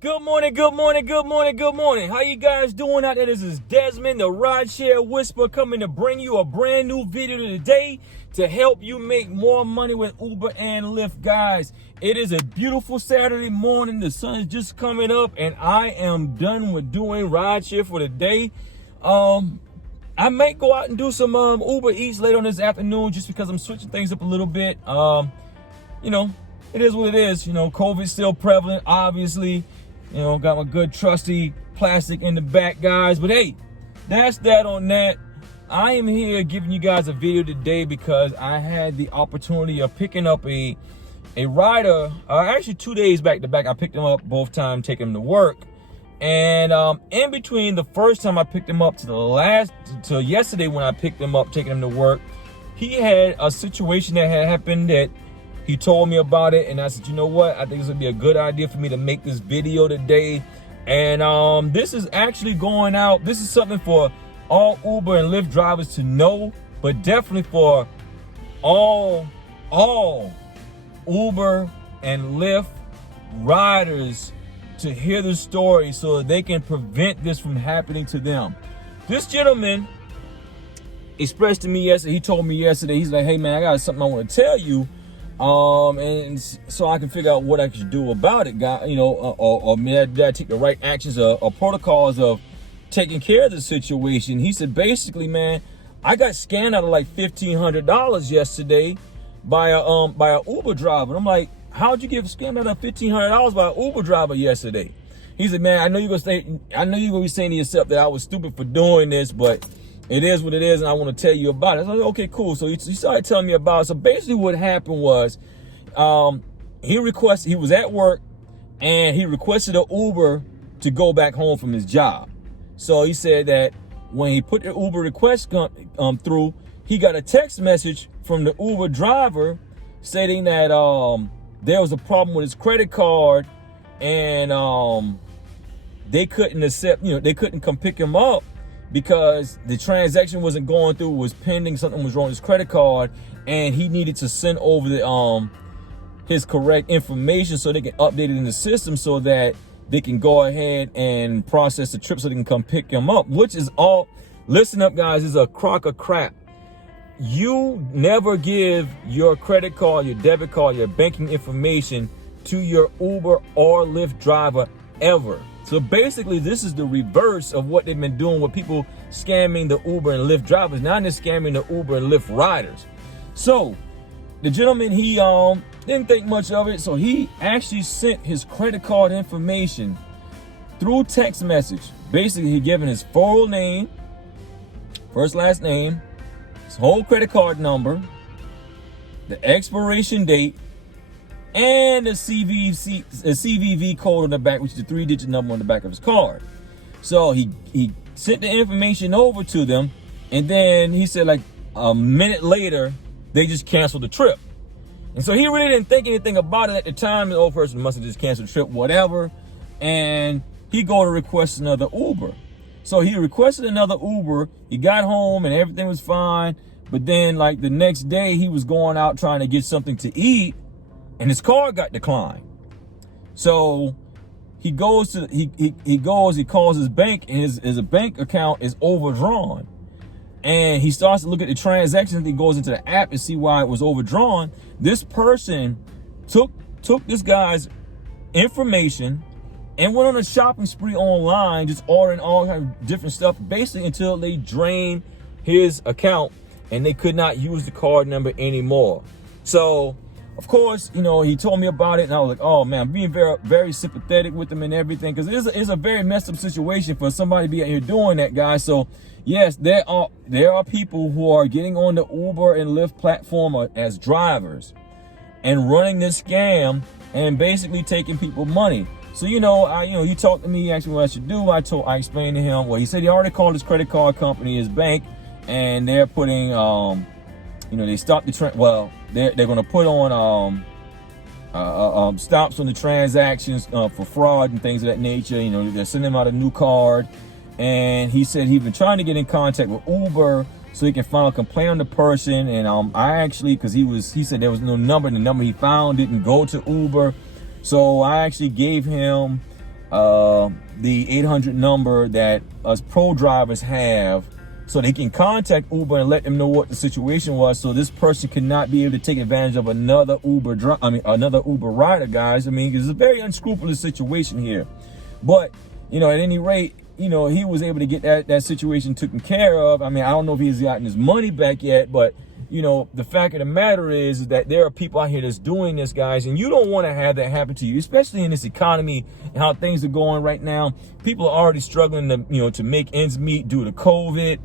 Good morning, good morning, good morning, good morning. How you guys doing out there? This is Desmond, the Rideshare Whisperer, coming to bring you a brand new video today to help you make more money with Uber and Lyft. Guys, it is a beautiful Saturday morning. The sun is just coming up and I am done with doing rideshare for the day. I may go out and do some Uber Eats later on this afternoon just because I'm switching things up a little bit. It is what it is. COVID's still prevalent, obviously. Got my good trusty plastic in the back, guys. But hey, that's that on that. I am here giving you guys a video today because I had the opportunity of picking up a rider. Actually 2 days back to back, I picked him up both times, taking him to work. And in between the first time I picked him up to yesterday when I picked him up, taking him to work, he had a situation that had happened that he told me about it, and I said, you know what? I think this would be a good idea for me to make this video today. And this is actually going out. This is something for all Uber and Lyft drivers to know, but definitely for all Uber and Lyft riders to hear the story so they can prevent this from happening to them. This gentleman expressed to me yesterday, he told me yesterday, he's like, hey man, I got something I want to tell you. And so I can figure out what I should do about it, guy. Or did I take the right actions or protocols of taking care of the situation? He said, basically, man, I got scammed out of like $1,500 yesterday by a Uber driver. And I'm like, how'd you get scammed out of $1,500 by an Uber driver yesterday? He said, man, I know you're gonna be saying to yourself that I was stupid for doing this, but it is what it is, and I want to tell you about it. I was like, okay, cool. So he started telling me about it. So basically what happened was he was at work, and he requested an Uber to go back home from his job. So he said that when he put the Uber request through, he got a text message from the Uber driver stating that there was a problem with his credit card, and they couldn't accept, they couldn't come pick him up because the transaction wasn't going through, was pending, something was wrong with his credit card, and he needed to send over his correct information so they can update it in the system so that they can go ahead and process the trip so they can come pick him up, which is all, listen up guys, is a crock of crap. You never give your credit card, your debit card, your banking information to your Uber or Lyft driver ever. So basically, this is the reverse of what they've been doing with people scamming the Uber and Lyft drivers. Now they're scamming the Uber and Lyft riders. So the gentleman, he didn't think much of it. So he actually sent his credit card information through text message. Basically, he given his full name, first, last name, his whole credit card number, the expiration date, and the CVV code on the back, which is the 3-digit number on the back of his card. So he sent the information over to them, and then he said like a minute later, they just canceled the trip. And so he really didn't think anything about it at the time. The old person must have just canceled the trip, whatever. And he go to request another Uber. So he requested another Uber. He got home and everything was fine. But then like the next day, he was going out trying to get something to eat, and his card got declined. So he calls his bank, and his bank account is overdrawn. And he starts to look at the transactions. He goes into the app and see why it was overdrawn. This person took this guy's information and went on a shopping spree online, just ordering all kinds of different stuff, basically until they drained his account and they could not use the card number anymore. So of course, he told me about it, and I was like, oh man, I'm being very, very sympathetic with him and everything, because it's a very messed up situation for somebody to be out here doing that, guys. So yes, there are people who are getting on the Uber and Lyft platform as drivers and running this scam and basically taking people money. So he talked to me, asked me what I should do. I explained to him. Well, he said he already called his credit card company, his bank, and they're putting they stopped the trend. Well, they're going to put on stops on the transactions for fraud and things of that nature. They're sending him out a new card. And he said he's been trying to get in contact with Uber so he can file a complaint on the person. And I actually, because he said there was no number, and the number he found didn't go to Uber. So I actually gave him the 800 number that us pro drivers have, so they can contact Uber and let them know what the situation was, so this person cannot be able to take advantage of another Uber rider, guys. I mean, it's a very unscrupulous situation here. But, you know, at any rate, you know, he was able to get that situation taken care of. I mean, I don't know if he's gotten his money back yet, but, you know, the fact of the matter is that there are people out here that's doing this, guys, and you don't want to have that happen to you, especially in this economy and how things are going right now. People are already struggling to, you know, to make ends meet due to COVID.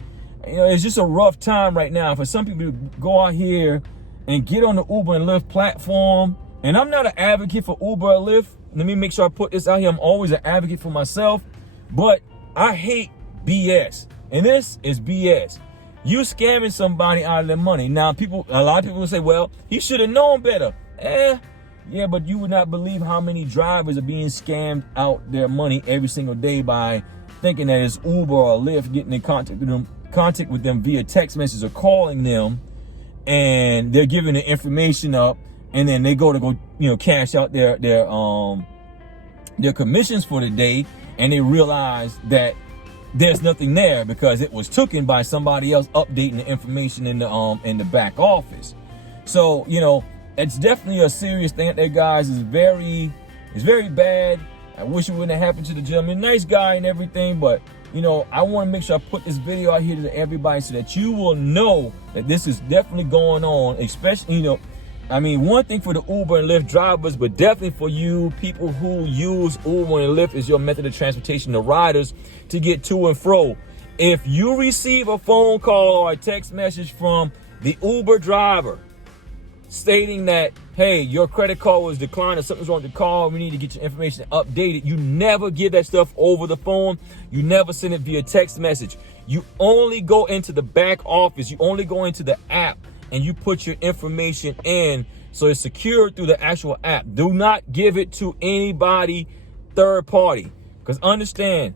You know, it's just a rough time right now for some people to go out here and get on the Uber and Lyft platform. And I'm not an advocate for Uber or Lyft. Let me make sure I put this out here. I'm always an advocate for myself, but I hate BS. And this is BS. You scamming somebody out of their money. Now, a lot of people will say, well, he should have known better. Yeah, but you would not believe how many drivers are being scammed out their money every single day by thinking that it's Uber or Lyft getting in contact with them via text message or calling them, and they're giving the information up, and then they go you know, cash out their commissions for the day, and they realize that there's nothing there because it was taken by somebody else updating the information in the back office. So, you know, it's definitely a serious thing out there, guys. It's very bad. I wish it wouldn't have happened to the gentleman. Nice guy and everything, but, you know, I want to make sure I put this video out here to everybody so that you will know that this is definitely going on, especially, you know, I mean, one thing for the Uber and Lyft drivers, but definitely for you people who use Uber and Lyft as your method of transportation, the riders, to get to and fro. If you receive a phone call or a text message from the Uber driver stating that, hey, your credit card was declined or something's wrong with the call, we need to get your information updated, you never give that stuff over the phone. You never send it via text message. You only go into the back office. You only go into the app and you put your information in, so it's secured through the actual app. Do not give it to anybody third party, because understand,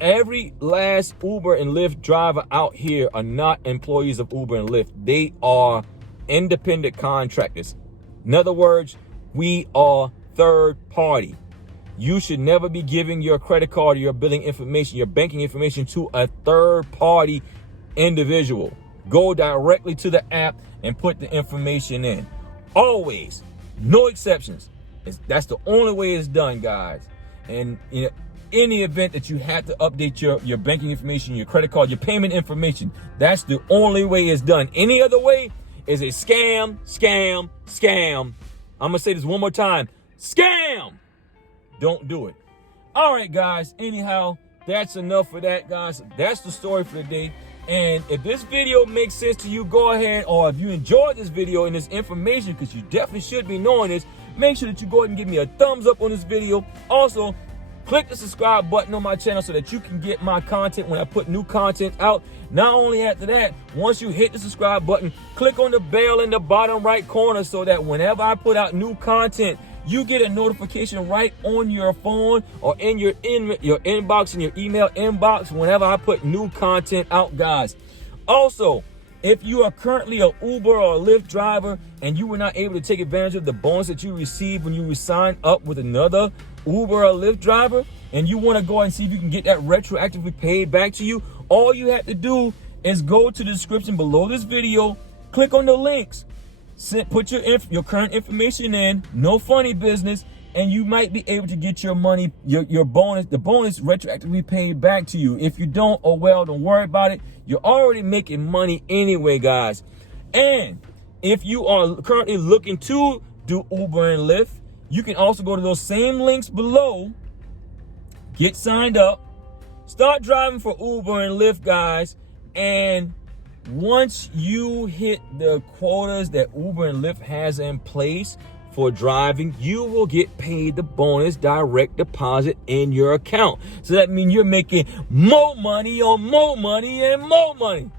every last Uber and Lyft driver out here are not employees of Uber and Lyft. They are independent contractors. In other words, we are third party. You should never be giving your credit card or your billing information, your banking information, to a third party individual. Go directly to the app and put the information in. Always, no exceptions. That's the only way it's done, guys. And in any event that you have to update your banking information, your credit card, your payment information, that's the only way it's done. Any other way is a scam, scam, scam. I'm gonna say this one more time. Scam! Don't do it. All right, guys. Anyhow, that's enough for that, guys. That's the story for the day. And if this video makes sense to you, go ahead, or if you enjoyed this video and this information, because you definitely should be knowing this, make sure that you go ahead and give me a thumbs up on this video. Also, click the subscribe button on my channel so that you can get my content when I put new content out. Not only after that, once you hit the subscribe button, click on the bell in the bottom right corner so that whenever I put out new content, you get a notification right on your phone or in your inbox, in your email inbox, whenever I put new content out, guys. Also, if you are currently an Uber or a Lyft driver and you were not able to take advantage of the bonus that you received when you sign up with another Uber or Lyft driver, and you want to go and see if you can get that retroactively paid back to you, all you have to do is go to the description below this video, click on the links, put your current information in, no funny business, and you might be able to get your money, your bonus, the bonus retroactively paid back to you. If you don't, oh well, don't worry about it. You're already making money anyway, guys. And if you are currently looking to do Uber and Lyft, you can also go to those same links below, get signed up, start driving for Uber and Lyft, guys, and once you hit the quotas that Uber and Lyft has in place for driving, you will get paid the bonus direct deposit in your account. So that means you're making more money on more money and more money.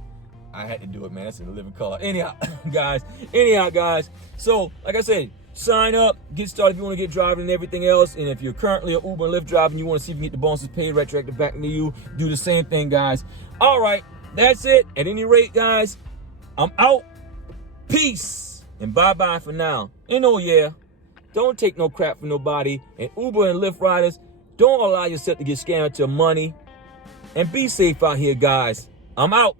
I had to do it, man. That's a living color. Anyhow, guys. So, like I said, sign up, get started if you want to get driving and everything else. And if you're currently an Uber and Lyft driver and you want to see if you can get the bonuses paid retroactive back into you, do the same thing, guys. All right. That's it. At any rate, guys, I'm out. Peace. And bye-bye for now. And oh, yeah, don't take no crap from nobody. And Uber and Lyft riders, Don't allow yourself to get scammed out your money. And be safe out here, guys. I'm out.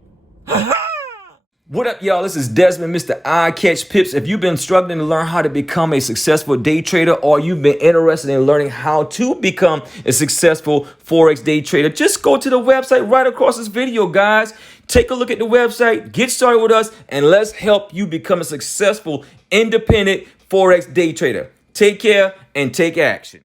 What up, y'all? This is Desmond, Mr. Eye Catch Pips. If you've been struggling to learn how to become a successful day trader, or you've been interested in learning how to become a successful Forex day trader, just go to the website right across this video, guys. Take a look at the website, get started with us, and let's help you become a successful, independent Forex day trader. Take care and take action.